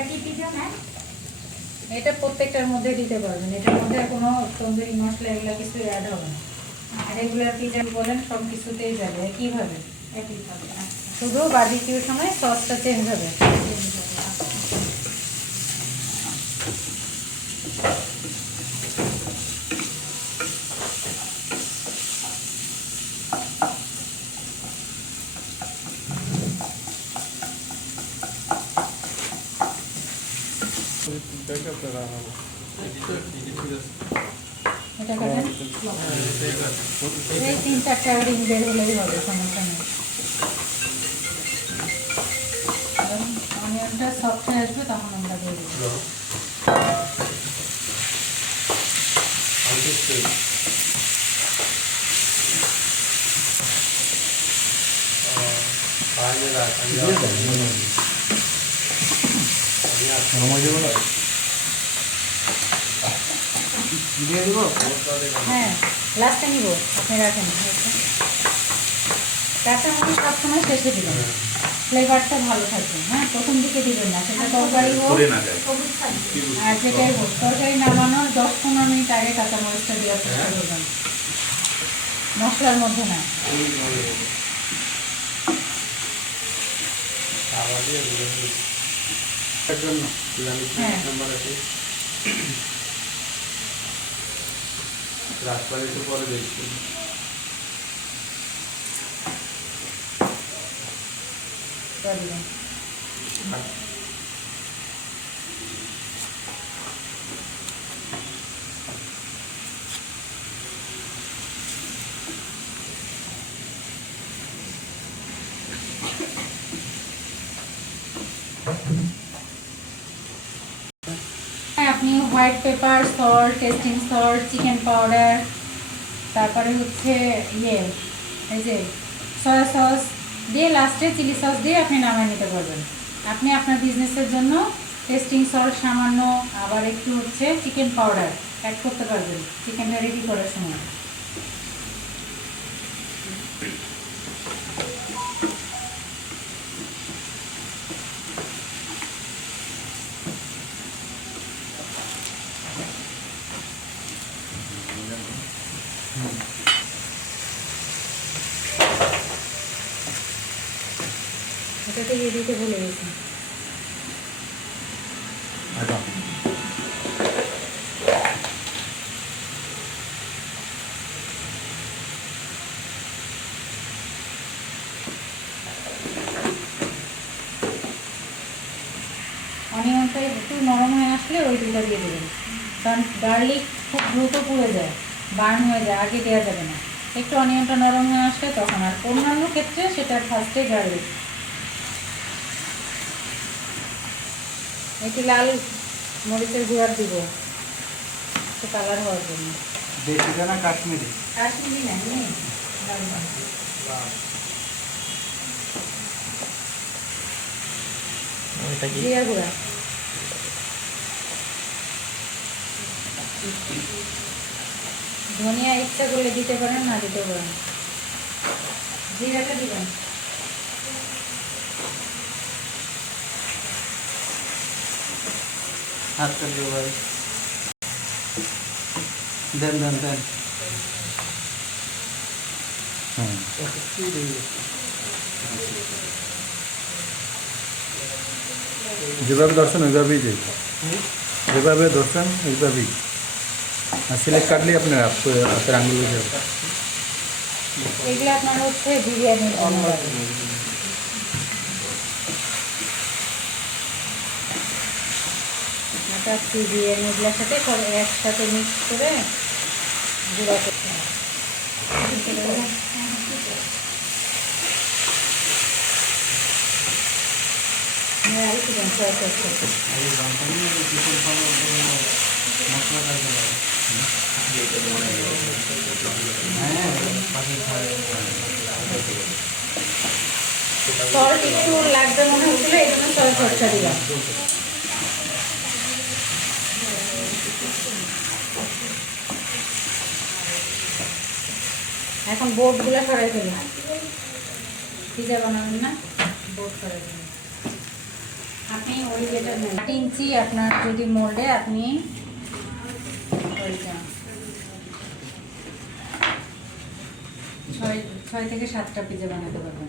এটা কি পিজা না? এটা প্রত্যেকটার মধ্যে দিতে পারবেন, এটার মধ্যে কোনো তন্দুরি মশলা এগুলো কিছু অ্যাড হবে না। রেগুলার পিজা বলেন সব কিছুতেই যাবে একইভাবে, একইভাবে। শুধু বারবিকিউর সময় সসটা চেঞ্জ হবে। এটা করেন এই 3-4টা রিং বের হলেই হবে, সমস্যা নেই। অনিয়নটা সফট হয়ে আসবে তখন আমরা দিয়ে দেবো। দিয়ে দিব। হ্যাঁ লাস্টে নিব, আপনি রাখেন। কাঁচামরিচ সবসময় শেষে দিবেন, ফ্লেভারটা ভালো থাকবে। হ্যাঁ প্রথম দিকে দিবেন না, সেটা তরকারি হোক আর যেটাই হোক, তরকারি নামানোর 10-15 মিনিট আগে কাঁচামরিচটা দেওয়ার চেষ্টা করবেন, মশলার মধ্যে না। হ্যাঁ রাজবাড়ি তো পরে দেখছি। দিবেন। আপনি white paper, salt, testing salt, chicken powder, তারপরে হচ্ছে এই যে সয়া সস দিয়ে লাস্টে চিলি সস দিয়ে আপনি নামিয়ে নিতে পারবেন। আপনি আপনার বিজনেসের জন্য টেস্টিং সল্ট সামান্য, আবার একটু হচ্ছে চিকেন পাউডার অ্যাড করতে পারবেন চিকেনটা রেডি করার সময়। এটাতে দিয়ে দিতে ভুলে গেছি। অনিয়নটা একটু নরম হয়ে আসলে ওইগুলো দিয়ে দেবেন, কারণ গার্লিক খুব দ্রুত পুড়ে যায়, বার্ন হয়ে যায়, আগে দেওয়া যাবে না। একটু অনিয়নটা নরম হয়ে আসলে তখন, আর অন্যান্য ক্ষেত্রে সেটা ফার্স্টে গার্লিক। একটু লাল মরিচের গুঁড়ার দিব একটু কালার হওয়ার জন্য। দেশি না কাশ্মীরি? কাশ্মীরি না, জিরা গুঁড়া। ধনিয়া ইচ্ছা করলে দিতে পারেন, না দিতে পারেন। জিরাটা দিবেন। হাত করে দেবো ভাই। দেন দেন দেন। যেভাবে দর্শন ওইভাবেই যাই, যেভাবে দর্শন ওইভাবেই। আর সিলেক্ট কাটলেই আপনার হাতের আঙুলে যাবে। এগুলো আপনার হচ্ছে বিরিয়ানির জন্য। বিরিয়ানিগুলোর সাথে একসাথে মিক্স করে গুঁড়া করতে হবে। সল্ট একটু লাগবে মনে হচ্ছিল, এই জন্য সল্ট খরচা দিলাম। এখন বোর্ডগুলো সরাই ফেলি, পিজা বানাবেন না, বোর্ড সরাই ফেলি। আপনি ওই এটা 8 ইঞ্চি আপনার যদি মোল্ডে আপনি ওইটা 6 থেকে 7টা পিজা বানাতে পারবেন।